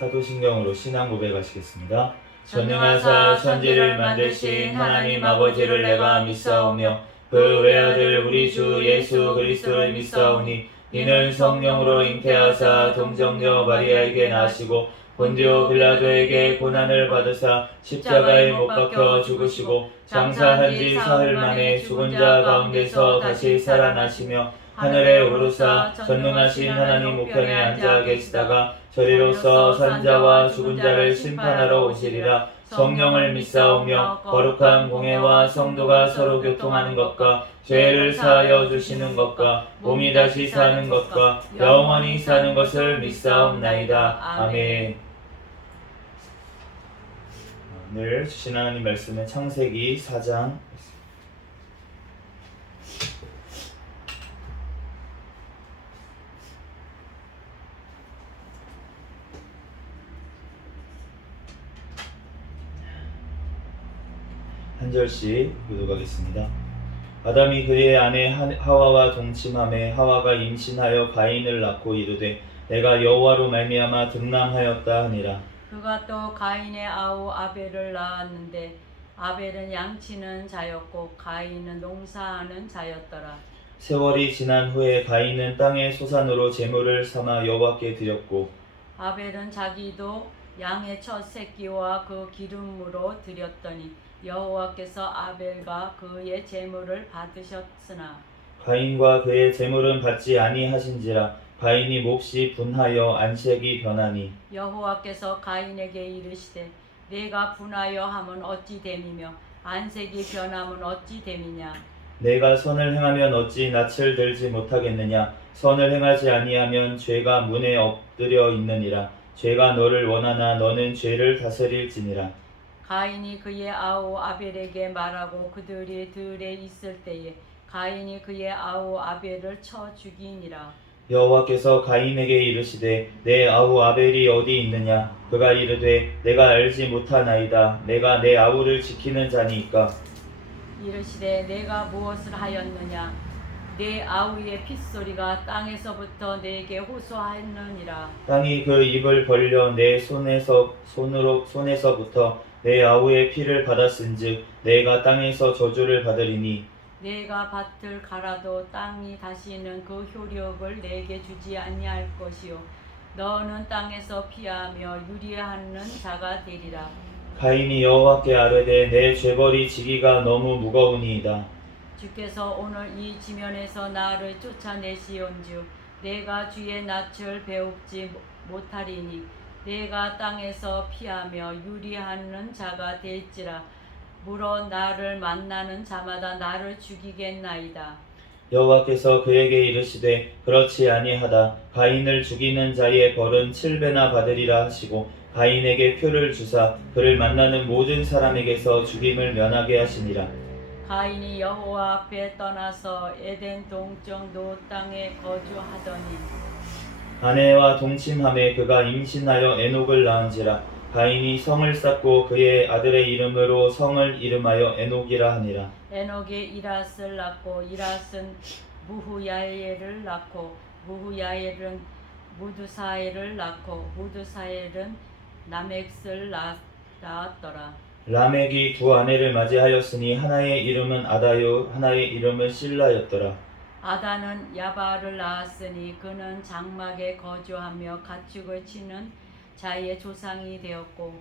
사도신경으로 신앙 고백하시겠습니다. 전능하사 천지를 만드신 하나님 아버지를 내가 믿사오며 그 외아들 우리 주 예수 그리스도를 믿사오니 이는 성령으로 잉태하사 동정녀 마리아에게 나시고 본디오 빌라도에게 고난을 받으사 십자가에 못 박혀 죽으시고 장사한 지 사흘 만에 죽은 자 가운데서 다시 살아나시며 하늘에 오르사 전능하신 하나님 우편에 앉아 계시다가 저리로서 산자와 죽은 자를 심판하러 오시리라. 성령을 믿사오며 거룩한 공회와 성도가 서로 교통하는 것과 죄를 사하여 주시는 것과 몸이 다시 사는 것과 영원히 사는 것을 믿사옵나이다. 아멘. 오늘 주신 하나님 말씀은 창세기 4장 한 절씩 교독하겠습니다. 아담이 그의 아내 하와와 동침하매 하와가 임신하여 가인을 낳고 이르되 내가 여호와로 말미암아 등남하였다 하니라. 그가 또 가인의 아우 아벨을 낳았는데 아벨은 양치는 자였고 가인은 농사하는 자였더라. 세월이 지난 후에 가인은 땅의 소산으로 제물을 삼아 여호와께 드렸고 아벨은 자기도 양의 첫 새끼와 그 기름으로 드렸더니 여호와께서 아벨과 그의 제물을 받으셨으나 가인과 그의 제물은 받지 아니하신지라. 가인이 몹시 분하여 안색이 변하니 여호와께서 가인에게 이르시되 내가 분하여 함은 어찌 됨이며 안색이 변함은 어찌 됨이냐. 내가 선을 행하면 어찌 낯을 들지 못하겠느냐. 선을 행하지 아니하면 죄가 문에 엎드려 있느니라. 죄가 너를 원하나 너는 죄를 다스릴지니라. 가인이 그의 아우 아벨에게 말하고 그들이 들에 있을 때에 가인이 그의 아우 아벨을 쳐 죽이니라. 여호와께서 가인에게 이르시되 내 아우 아벨이 어디 있느냐. 그가 이르되 내가 알지 못하나이다. 내가 내 아우를 지키는 자니이까. 이르시되 내가 무엇을 하였느냐. 내 아우의 핏소리가 땅에서부터 내게 호소하였느니라. 땅이 그 입을 벌려 내 손에서부터 내 아우의 피를 받았은즉 내가 땅에서 저주를 받으리니 내가 밭을 갈아도 땅이 다시는 그 효력을 내게 주지 아니할 것이요 너는 땅에서 피하며 유리하는 자가 되리라. 가인이 여호와께 아뢰되 내 죄벌이 지기가 너무 무거우니이다. 주께서 오늘 이 지면에서 나를 쫓아내시온즉 내가 주의 낯을 배웁지 못하리니 내가 땅에서 피하며 유리하는 자가 될지라. 물어 나를 만나는 자마다 나를 죽이겠나이다. 여호와께서 그에게 이르시되 그렇지 아니하다. 가인을 죽이는 자의 벌은 7배나 받으리라 하시고 가인에게 표를 주사 그를 만나는 모든 사람에게서 죽임을 면하게 하시니라. 가인이 여호와 앞에 떠나서 에덴 동쪽 노 땅에 거주하더니 아내와 동침함에 그가 임신하여 에녹을 낳은지라. 가인이 성을 쌓고 그의 아들의 이름으로 성을 이름하여 에녹이라 하니라. 에녹이 이랏을 낳고 이랏은 무후야엘을 낳고 무후야엘은 무두사엘을 낳고 무두사엘은 라멕을 낳았더라. 라멕이 두 아내를 맞이하였으니 하나의 이름은 아다요 하나의 이름은 실라였더라. 아다는 야발을 낳았으니 그는 장막에 거주하며 가축을 치는 자의 조상이 되었고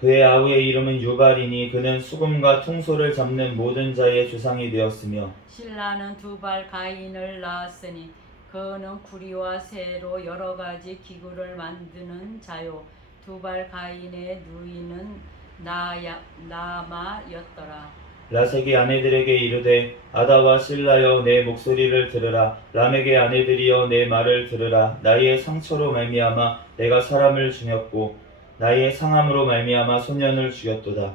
그의 아우의 이름은 유발이니 그는 수금과 퉁소를 잡는 모든 자의 조상이 되었으며 실라는 두발 가인을 낳았으니 그는 구리와 새로 여러 가지 기구를 만드는 자요 두발 가인의 누이는 나마였더라. 라섹이 아내들에게 이르되 아다와 실라여 내 목소리를 들으라. 라멕의 아내들이여 내 말을 들으라. 나의 상처로 말미암아 내가 사람을 죽였고 나의 상함으로 말미암아 소년을 죽였도다.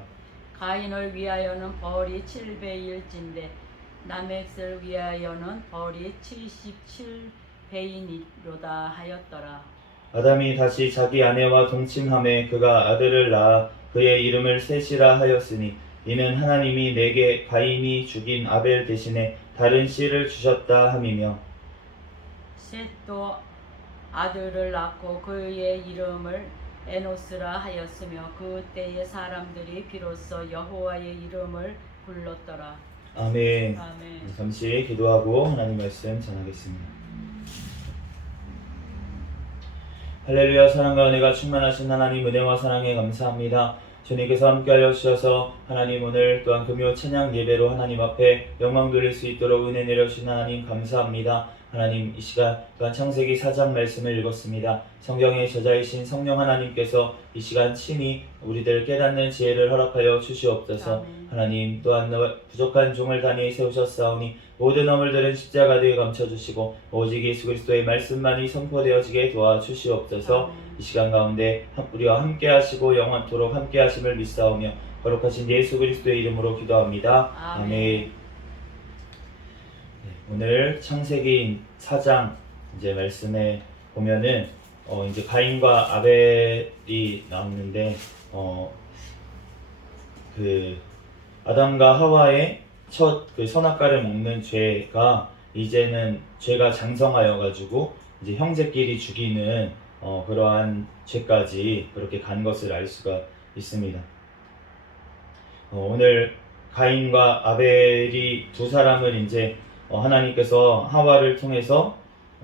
가인을 위하여는 벌이 7배일진데 라멕을 위하여는 벌이 77배이니로다 하였더라. 아담이 다시 자기 아내와 동침함에 그가 아들을 낳아 그의 이름을 셋이라 하였으니 이는 하나님이 내게 가인이 죽인 아벨 대신에 다른 씨를 주셨다 함이며 셋도 아들을 낳고 그의 이름을 에노스라 하였으며 그때의 사람들이 비로소 여호와의 이름을 불렀더라. 아멘. 아멘. 잠시 기도하고 하나님 말씀 전하겠습니다. 할렐루야. 사랑과 은혜가 충만하신 하나님, 은혜와 사랑에 감사합니다. 주님께서 함께하여 주셔서 하나님 오늘 또한 금요 찬양 예배로 하나님 앞에 영광 돌릴 수 있도록 은혜 내려주신 하나님 감사합니다. 하나님, 이 시간 또한 창세기 4장 말씀을 읽었습니다. 성경의 저자이신 성령 하나님께서 이 시간 친히 우리들 깨닫는 지혜를 허락하여 주시옵소서. 아멘. 하나님, 또한 부족한 종을 단히 세우셨사오니 모든 허물들은 십자가 뒤에 감춰주시고 오직 예수 그리스도의 말씀만이 선포되어지게 도와주시옵소서. 아멘. 이 시간 가운데 우리와 함께 하시고 영원토록 함께 하심을 믿사오며 거룩하신 예수 그리스도의 이름으로 기도합니다. 아멘. 아멘. 오늘 창세기 4장 이제 말씀에 보면은 이제 가인과 아벨이 나오는데 그 아담과 하와의 첫 그 선악과를 먹는 죄가 이제는 죄가 장성하여 가지고 이제 형제끼리 죽이는 그러한 죄까지 그렇게 간 것을 알 수가 있습니다. 오늘 가인과 아벨이 두 사람을 이제 하나님께서 하와를 통해서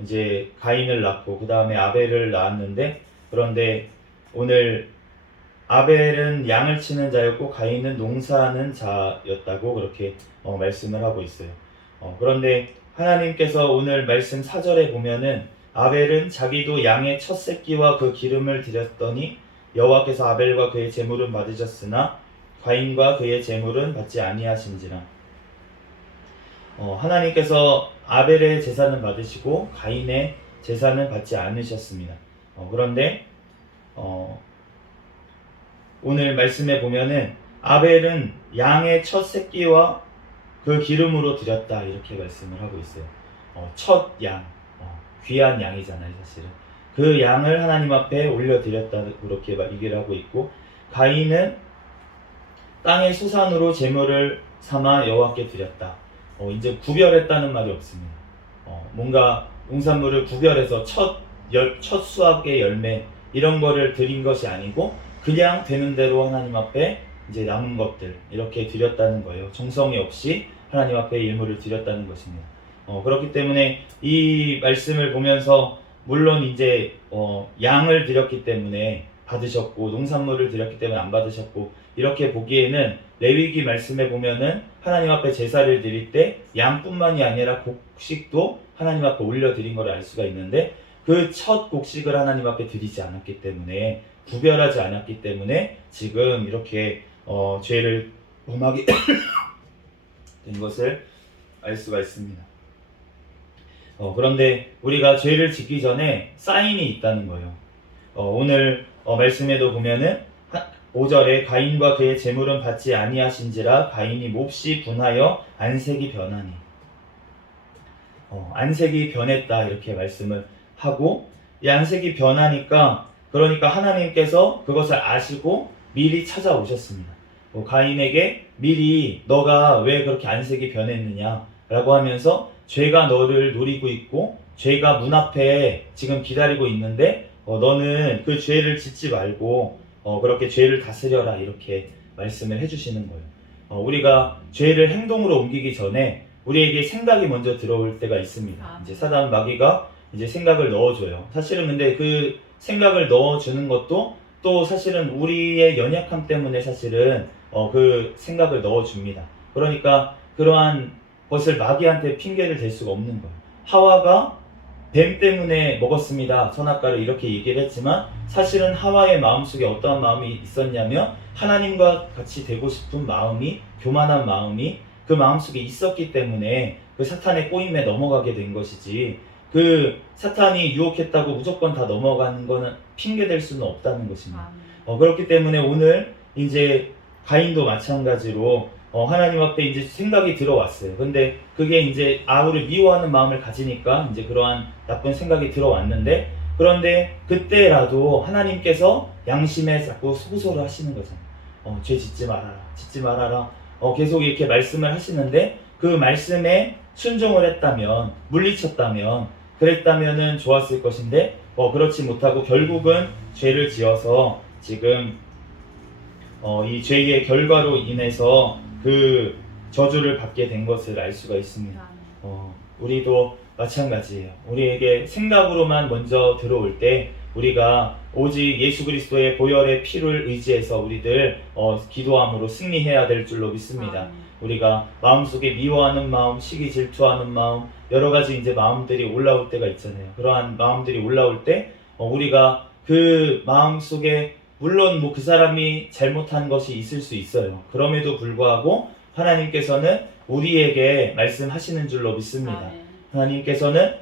이제 가인을 낳고 그 다음에 아벨을 낳았는데, 그런데 오늘 아벨은 양을 치는 자였고 가인은 농사하는 자였다고 그렇게 말씀을 하고 있어요. 그런데 하나님께서 오늘 말씀 4절에 보면은 아벨은 자기도 양의 첫 새끼와 그 기름을 드렸더니 여호와께서 아벨과 그의 제물은 받으셨으나 가인과 그의 제물은 받지 아니하신지라. 하나님께서 아벨의 제사는 받으시고 가인의 제사는 받지 않으셨습니다. 그런데 오늘 말씀에 보면은 아벨은 양의 첫 새끼와 그 기름으로 드렸다 이렇게 말씀을 하고 있어요. 첫 양, 귀한 양이잖아요 사실은. 그 양을 하나님 앞에 올려드렸다 그렇게 얘기를 하고 있고, 가인은 땅의 수산으로 제물을 삼아 여호와께 드렸다. 이제 구별했다는 말이 없습니다. 뭔가 농산물을 구별해서 첫 수확의 열매 이런 거를 드린 것이 아니고 그냥 되는 대로 하나님 앞에 이제 남은 것들 이렇게 드렸다는 거예요. 정성이 없이 하나님 앞에 일물을 드렸다는 것입니다. 그렇기 때문에 이 말씀을 보면서 물론 이제 양을 드렸기 때문에 받으셨고 농산물을 드렸기 때문에 안 받으셨고, 이렇게 보기에는 레위기 말씀에 보면은 하나님 앞에 제사를 드릴 때 양뿐만이 아니라 곡식도 하나님 앞에 올려드린 걸 알 수가 있는데, 그 첫 곡식을 하나님 앞에 드리지 않았기 때문에, 구별하지 않았기 때문에 지금 이렇게 죄를 범하게 된 것을 알 수가 있습니다. 그런데 우리가 죄를 짓기 전에 사인이 있다는 거예요. 오늘 말씀에도 보면은 5절에 가인과 그의 제물은 받지 아니하신지라 가인이 몹시 분하여 안색이 변하니, 안색이 변했다 이렇게 말씀을 하고, 이 안색이 변하니까 그러니까 하나님께서 그것을 아시고 미리 찾아오셨습니다. 가인에게 미리 너가 왜 그렇게 안색이 변했느냐 라고 하면서 죄가 너를 노리고 있고 죄가 문 앞에 지금 기다리고 있는데 너는 그 죄를 짓지 말고 그렇게 죄를 다스려라 이렇게 말씀을 해주시는 거예요. 우리가 죄를 행동으로 옮기기 전에 우리에게 생각이 먼저 들어올 때가 있습니다. 이제 사단 마귀가 이제 생각을 넣어줘요. 사실은 근데 그 생각을 넣어주는 것도 또 사실은 우리의 연약함 때문에 사실은 그 생각을 넣어줍니다. 그러니까 그러한 것을 마귀한테 핑계를 댈 수가 없는 거예요. 하와가 뱀 때문에 먹었습니다. 선악과를 이렇게 얘기를 했지만 사실은 하와의 마음속에 어떠한 마음이 있었냐면 하나님과 같이 되고 싶은 마음이, 교만한 마음이 그 마음속에 있었기 때문에 그 사탄의 꼬임에 넘어가게 된 것이지, 그 사탄이 유혹했다고 무조건 다 넘어가는 거는 핑계댈 수는 없다는 것입니다. 그렇기 때문에 오늘 이제 가인도 마찬가지로 하나님 앞에 이제 생각이 들어왔어요. 근데 그게 이제 아우를 미워하는 마음을 가지니까 이제 그러한 나쁜 생각이 들어왔는데, 그런데 그때라도 하나님께서 양심에 자꾸 호소를 하시는 거잖아요. 죄 짓지 말아라. 계속 이렇게 말씀을 하시는데 그 말씀에 순종을 했다면, 물리쳤다면, 그랬다면은 좋았을 것인데 그렇지 못하고 결국은 죄를 지어서 지금 이 죄의 결과로 인해서 그 저주를 받게 된 것을 알 수가 있습니다. 우리도 마찬가지예요. 우리에게 생각으로만 먼저 들어올 때 우리가 오직 예수 그리스도의 보혈의 피를 의지해서 우리들 기도함으로 승리해야 될 줄로 믿습니다. 우리가 마음속에 미워하는 마음, 시기 질투하는 마음, 여러 가지 이제 마음들이 올라올 때가 있잖아요. 그러한 마음들이 올라올 때 우리가 그 마음 속에 물론 그 사람이 잘못한 것이 있을 수 있어요. 그럼에도 불구하고 하나님께서는 우리에게 말씀하시는 줄로 믿습니다. 하나님께서는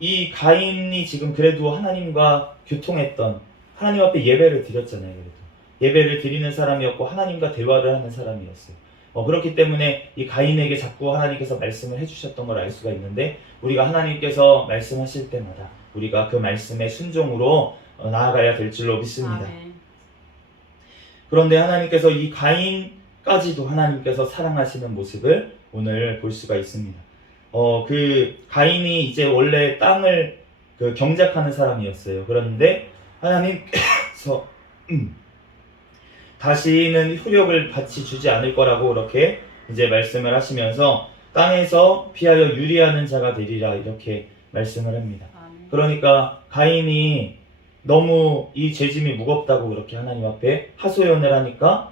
이 가인이 지금 그래도 하나님과 교통했던, 하나님 앞에 예배를 드렸잖아요. 그래도 예배를 드리는 사람이었고 하나님과 대화를 하는 사람이었어요. 그렇기 때문에 이 가인에게 자꾸 하나님께서 말씀을 해주셨던 걸 알 수가 있는데, 우리가 하나님께서 말씀하실 때마다 우리가 그 말씀에 순종으로 나아가야 될 줄로 믿습니다. 그런데 하나님께서 이 가인까지도 하나님께서 사랑하시는 모습을 오늘 볼 수가 있습니다. 그 가인이 이제 원래 땅을 경작하는 사람이었어요. 그런데 하나님께서 다시는 효력을 같이 주지 않을 거라고 그렇게 이제 말씀을 하시면서 땅에서 피하여 유리하는 자가 되리라 이렇게 말씀을 합니다. 그러니까 가인이 너무 이 죄짐이 무겁다고 그렇게 하나님 앞에 하소연을 하니까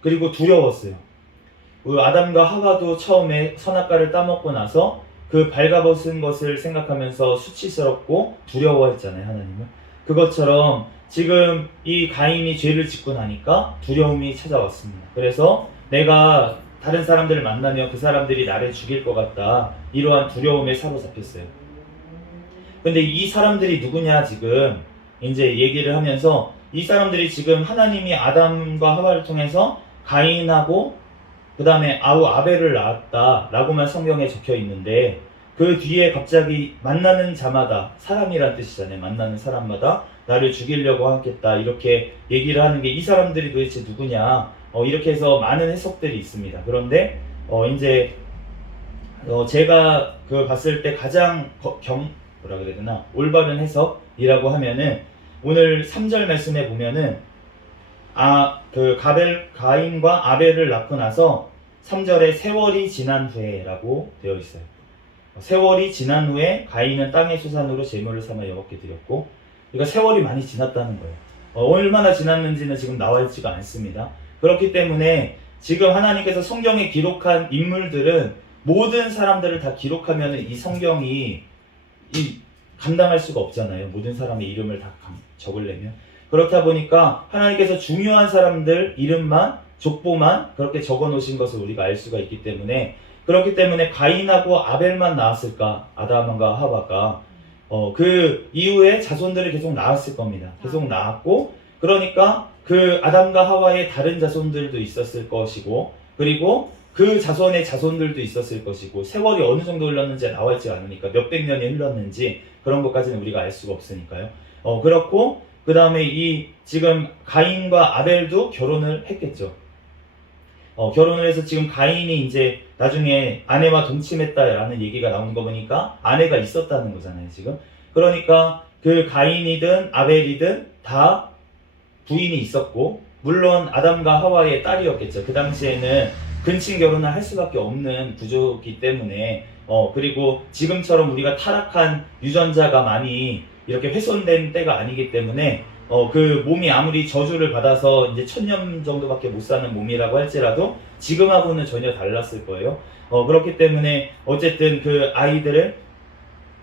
그리고 두려웠어요. 아담과 하와도 처음에 선악과를 따먹고 나서 그 발가벗은 것을 생각하면서 수치스럽고 두려워했잖아요, 하나님은. 그것처럼 지금 이 가인이 죄를 짓고 나니까 두려움이 찾아왔습니다. 그래서 내가 다른 사람들을 만나면 그 사람들이 나를 죽일 것 같다, 이러한 두려움에 사로잡혔어요. 근데 이 사람들이 누구냐, 지금 이제 얘기를 하면서 이 사람들이 지금 하나님이 아담과 하와를 통해서 가인하고 그 다음에 아벨을 낳았다 라고만 성경에 적혀 있는데, 그 뒤에 갑자기 만나는 자마다, 사람이란 뜻이잖아요. 만나는 사람마다 나를 죽이려고 하겠다 이렇게 얘기를 하는 게 이 사람들이 도대체 누구냐, 이렇게 해서 많은 해석들이 있습니다. 그런데 이제 제가 봤을 때 가장 뭐라 그래야 되나, 올바른 해석이라고 하면은 오늘 3절 말씀에 보면은 가인과 아벨을 낳고 나서 3절에 세월이 지난 후에라고 되어 있어요. 세월이 지난 후에 가인은 땅의 소산으로 제물을 삼아 여호와께 드렸고, 그러니까 세월이 많이 지났다는 거예요. 얼마나 지났는지는 지금 나와 있지가 않습니다. 그렇기 때문에 지금 하나님께서 성경에 기록한 인물들은 모든 사람들을 다 기록하면 이 성경이 감당할 수가 없잖아요. 모든 사람의 이름을 다 적으려면. 그렇다 보니까 하나님께서 중요한 사람들 이름만, 족보만 그렇게 적어 놓으신 것을 우리가 알 수가 있기 때문에, 그렇기 때문에 가인하고 아벨만 나왔을까, 아담과 하와가 그 이후에 자손들을 계속 낳았을 겁니다. 계속 낳았고, 그러니까 그 아담과 하와의 다른 자손들도 있었을 것이고, 그리고 그 자손의 자손들도 있었을 것이고, 세월이 어느 정도 흘렀는지 나와 있지 않으니까, 몇백 년이 흘렀는지 그런 것까지는 우리가 알 수가 없으니까요. 그렇고 그 다음에 이 지금 가인과 아벨도 결혼을 했겠죠. 결혼을 해서 지금 가인이 이제 나중에 아내와 동침했다라는 얘기가 나오는 거 보니까 아내가 있었다는 거잖아요, 지금. 그러니까 그 가인이든 아벨이든 다 부인이 있었고, 물론 아담과 하와의 딸이었겠죠. 그 당시에는 근친 결혼을 할 수밖에 없는 구조이기 때문에, 그리고 지금처럼 우리가 타락한 유전자가 많이 이렇게 훼손된 때가 아니기 때문에, 그 몸이 아무리 저주를 받아서 이제 1000년 정도밖에 못 사는 몸이라고 할지라도 지금하고는 전혀 달랐을 거예요. 그렇기 때문에 어쨌든 그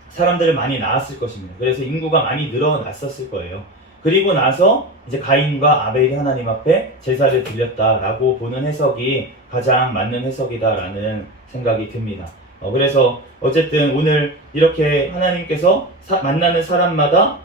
사람들을 많이 낳았을 것입니다. 그래서 인구가 많이 늘어났었을 거예요. 그리고 나서 이제 가인과 아벨이 하나님 앞에 제사를 드렸다라고 보는 해석이 가장 맞는 해석이다라는 생각이 듭니다. 그래서 어쨌든 오늘 이렇게 하나님께서 만나는 사람마다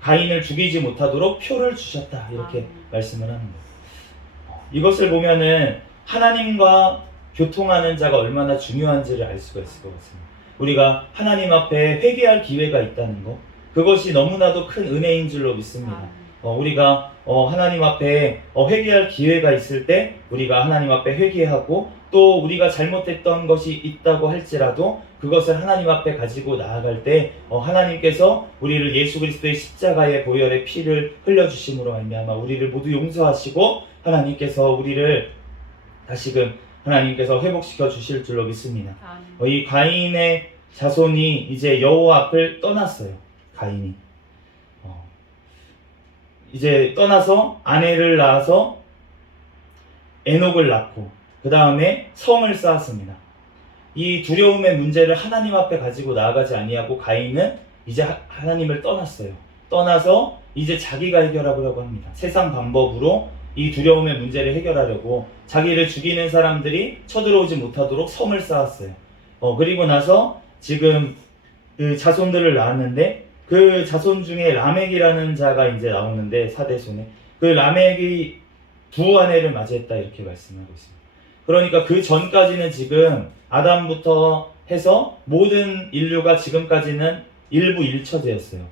가인을 죽이지 못하도록 표를 주셨다, 이렇게 말씀을 하는 거예요. 이것을 보면은 하나님과 교통하는 자가 얼마나 중요한지를 알 수가 있을 것 같습니다. 우리가 하나님 앞에 회개할 기회가 있다는 것, 그것이 너무나도 큰 은혜인 줄로 믿습니다. 우리가 하나님 앞에 회개할 기회가 있을 때 우리가 하나님 앞에 회개하고 또 우리가 잘못했던 것이 있다고 할지라도 그것을 하나님 앞에 가지고 나아갈 때 하나님께서 우리를 예수 그리스도의 십자가의 보혈의 피를 흘려주심으로 말미암아 우리를 모두 용서하시고 하나님께서 우리를 다시금 하나님께서 회복시켜 주실 줄로 믿습니다. 이 가인의 자손이 이제 여호와 앞을 떠났어요. 가인이 이제 떠나서 아내를 낳아서 에녹을 낳고 그 다음에 성을 쌓았습니다. 이 두려움의 문제를 하나님 앞에 가지고 나아가지 아니하고 가인은 이제 하나님을 떠났어요. 떠나서 이제 자기가 해결하려고 합니다. 세상 방법으로 이 두려움의 문제를 해결하려고 자기를 죽이는 사람들이 쳐들어오지 못하도록 섬을 쌓았어요. 그리고 나서 지금 그 자손들을 낳았는데 그 자손 중에 라멕이라는 자가 이제 나오는데 사대손에 그 라멕이 두 아내를 맞이했다 이렇게 말씀하고 있습니다. 그러니까 그 전까지는 지금 아담부터 해서 모든 인류가 지금까지는 일부 일처제였어요.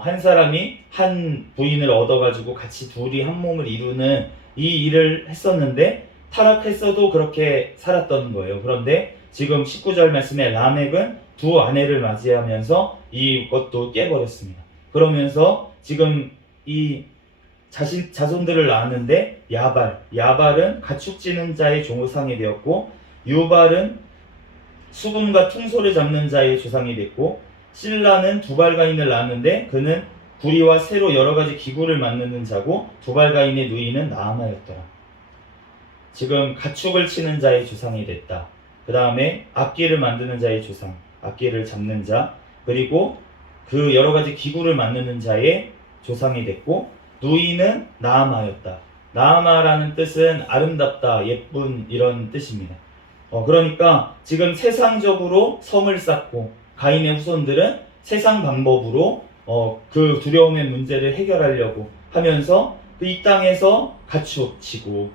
한 사람이 한 부인을 얻어가지고 같이 둘이 한 몸을 이루는 이 일을 했었는데 타락했어도 그렇게 살았던 거예요. 그런데 지금 19절 말씀에 라멕은 두 아내를 맞이하면서 이것도 깨버렸습니다. 그러면서 지금 이 자손들을 낳았는데 야발은 가축 찌는 자의 조상이 되었고 유발은 수금과 퉁소를 잡는 자의 조상이 됐고 실라는 두발가인을 낳았는데 그는 구리와 새로 여러 가지 기구를 만드는 자고 두발가인의 누이는 나아마였더라. 지금 가축을 치는 자의 조상이 됐다. 그 다음에 악기를 만드는 자의 조상, 악기를 잡는 자, 그리고 그 여러 가지 기구를 만드는 자의 조상이 됐고 누이는 나아마였다. 나아마라는 뜻은 아름답다, 예쁜 이런 뜻입니다. 그러니까 지금 세상적으로 성을 쌓고 가인의 후손들은 세상 방법으로 그 두려움의 문제를 해결하려고 하면서 이 땅에서 가축 치고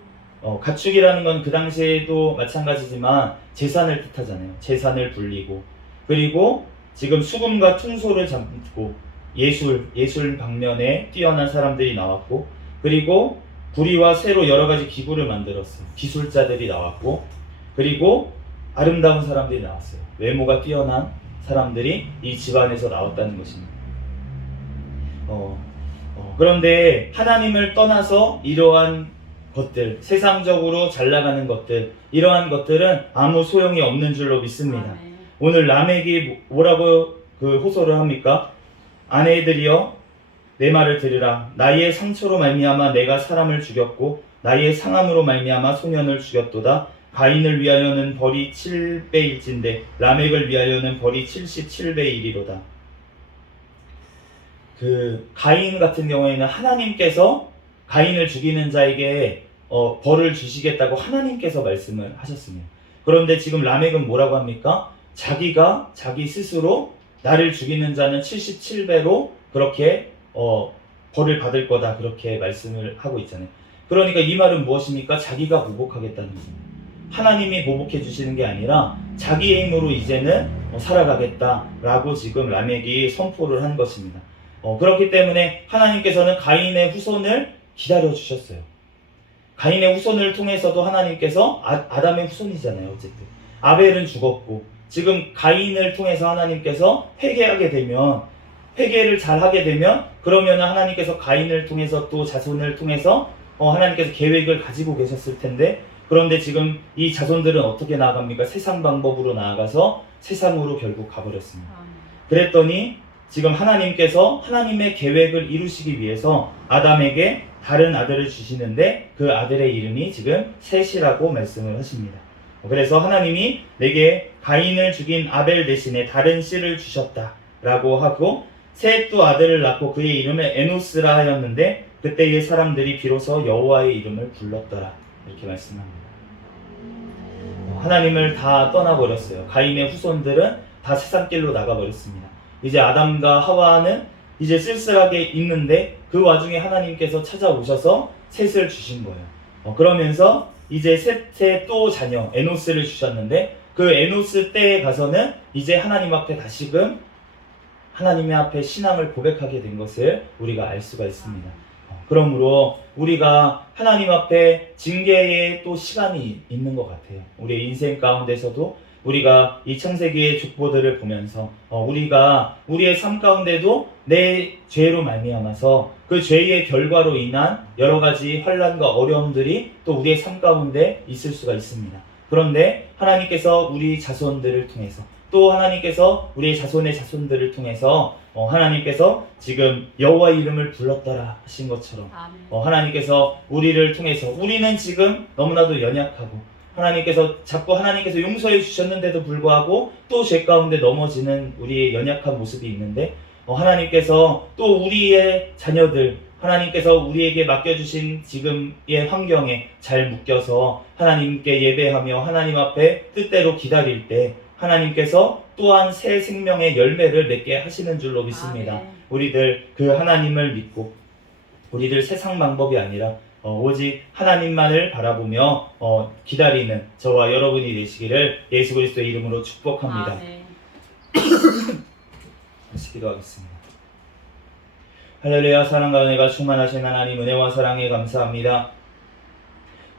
가축이라는 건 그 당시에도 마찬가지지만 재산을 뜻하잖아요. 재산을 불리고 그리고 지금 수금과 퉁소를 잡고 예술 방면에 뛰어난 사람들이 나왔고 그리고 구리와 새로 여러 가지 기구를 만들었어요. 기술자들이 나왔고 그리고 아름다운 사람들이 나왔어요. 외모가 뛰어난 사람들이 이 집안에서 나왔다는 것입니다. 그런데 하나님을 떠나서 이러한 것들, 세상적으로 잘 나가는 것들, 이러한 것들은 아무 소용이 없는 줄로 믿습니다. 오늘 라멕이 뭐라고 그 호소를 합니까? 아내들이여 내 말을 들으라. 나의 상처로 말미암아 내가 사람을 죽였고 나의 상함으로 말미암아 소년을 죽였도다. 가인을 위하여는 벌이 7배일진데 라멕을 위하여는 벌이 77배이리로다. 그 가인 같은 경우에는 하나님께서 가인을 죽이는 자에게 벌을 주시겠다고 하나님께서 말씀을 하셨습니다. 그런데 지금 라멕은 뭐라고 합니까? 자기가 자기 스스로 나를 죽이는 자는 77배로 그렇게 벌을 받을 거다 그렇게 말씀을 하고 있잖아요. 그러니까 이 말은 무엇입니까? 자기가 보복하겠다는 것입니다. 하나님이 보복해 주시는 게 아니라 자기의 힘으로 이제는 살아가겠다라고 지금 라멕이 선포를 한 것입니다. 그렇기 때문에 하나님께서는 가인의 후손을 기다려 주셨어요. 가인의 후손을 통해서도 하나님께서 아담의 후손이잖아요. 어쨌든 아벨은 죽었고 지금 가인을 통해서 하나님께서 회개를 잘 하게 되면 그러면 하나님께서 가인을 통해서 또 자손을 통해서 하나님께서 계획을 가지고 계셨을 텐데 그런데 지금 이 자손들은 어떻게 나아갑니까? 세상 방법으로 나아가서 세상으로 결국 가버렸습니다. 그랬더니 지금 하나님께서 하나님의 계획을 이루시기 위해서 아담에게 다른 아들을 주시는데 그 아들의 이름이 지금 셋이라고 말씀을 하십니다. 그래서 하나님이 내게 가인을 죽인 아벨 대신에 다른 씨를 주셨다 라고 하고 셋 또 아들을 낳고 그의 이름을 에노스라 하였는데 그때의 사람들이 비로소 여호와의 이름을 불렀더라 이렇게 말씀합니다. 하나님을 다 떠나버렸어요. 가인의 후손들은 다 세상길로 나가버렸습니다. 이제 아담과 하와는 이제 쓸쓸하게 있는데 그 와중에 하나님께서 찾아오셔서 셋을 주신 거예요. 그러면서 이제 셋의 또 자녀 에노스를 주셨는데 그 에노스 때에 가서는 이제 하나님 앞에 다시금 하나님의 앞에 신앙을 고백하게 된 것을 우리가 알 수가 있습니다. 그러므로 우리가 하나님 앞에 징계의 또 시간이 있는 것 같아요. 우리의 인생 가운데서도 우리가 이 창세기의 족보들을 보면서 우리가 우리의 삶 가운데도 내 죄로 말미암아서 그 죄의 결과로 인한 여러 가지 환난과 어려움들이 또 우리의 삶 가운데 있을 수가 있습니다. 그런데 하나님께서 우리 자손들을 통해서 또 하나님께서 우리의 자손의 자손들을 통해서 하나님께서 지금 여호와의 이름을 불렀더라 하신 것처럼 하나님께서 우리를 통해서 우리는 지금 너무나도 연약하고 하나님께서 용서해 주셨는데도 불구하고 또 죄 가운데 넘어지는 우리의 연약한 모습이 있는데 하나님께서 또 우리의 자녀들 하나님께서 우리에게 맡겨주신 지금의 환경에 잘 묶여서 하나님께 예배하며 하나님 앞에 뜻대로 기다릴 때 하나님께서 또한 새 생명의 열매를 맺게 하시는 줄로 믿습니다. 아멘. 우리들 그 하나님을 믿고 우리들 세상 방법이 아니라 오직 하나님만을 바라보며 기다리는 저와 여러분이 되시기를 예수 그리스도의 이름으로 축복합니다. 아멘. 다시 기도하겠습니다. 할렐루야. 사랑과 은혜가 충만하신 하나님, 은혜와 사랑에 감사합니다.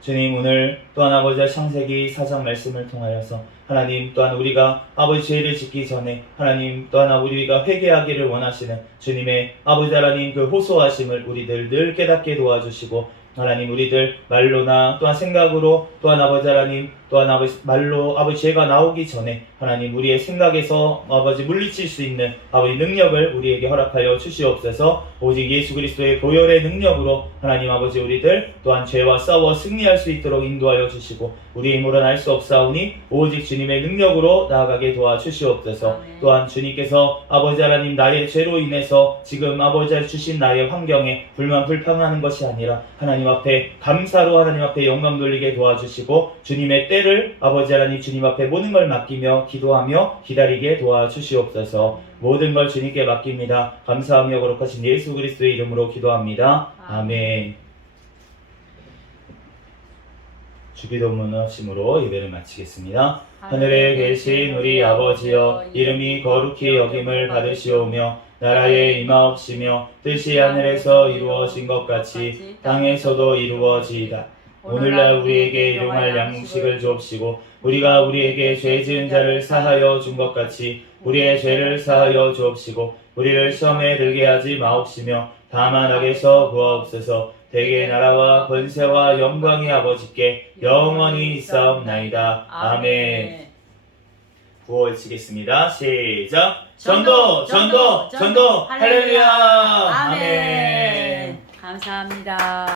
주님, 오늘 또한 아버지의 창세기 4장 말씀을 통하여서 하나님 또한 우리가 아버지 죄를 짓기 전에 하나님 또한 우리가 회개하기를 원하시는 주님의 아버지 하나님 그 호소하심을 우리들 늘 깨닫게 도와주시고 하나님 우리들 말로나 또한 생각으로 또한 아버지 하나님 또한 아버지 말로 아버지 죄가 나오기 전에 하나님 우리의 생각에서 아버지 물리칠 수 있는 아버지 능력을 우리에게 허락하여 주시옵소서. 오직 예수 그리스도의 보혈의 능력으로 하나님 아버지 우리들 또한 죄와 싸워 승리할 수 있도록 인도하여 주시고 우리의 힘으로는 할 수 없사오니 오직 주님의 능력으로 나아가게 도와주시옵소서. 아멘. 또한 주님께서 아버지 하나님 나의 죄로 인해서 지금 아버지 주신 나의 환경에 불평하는 것이 아니라 하나님 앞에 감사로 하나님 앞에 영광 돌리게 도와주시고 주님의 때를 아버지 하나님 주님 앞에 모든 걸 맡기며 기도하며 기다리게 도와주시옵소서. 모든 걸 주님께 맡깁니다. 감사하며 거룩하신 예수 그리스도의 이름으로 기도합니다. 아멘. 주기도문 합심으로 예배를 마치겠습니다. 하늘에 계신 우리 아버지여, 이름이 거룩히 여김을 받으시오며 나라에 임하옵시며 뜻이 하늘에서 이루어진 것 같이 땅에서도 이루어지이다. 오늘날 우리에게 일용할 양식을 주옵시고 우리가 우리에게 죄 지은 자를 사하여 준 것 같이 우리의 죄를 사하여 주옵시고 우리를 시험에 들게 하지 마옵시며 다만 악에서 구하옵소서. 대개 나라와 권세와 영광의 아버지께 영원히 있사옵나이다. 아멘. 구호 외치겠습니다. 시작. 전도 전도 전도 할렐루야. 아멘. 감사합니다.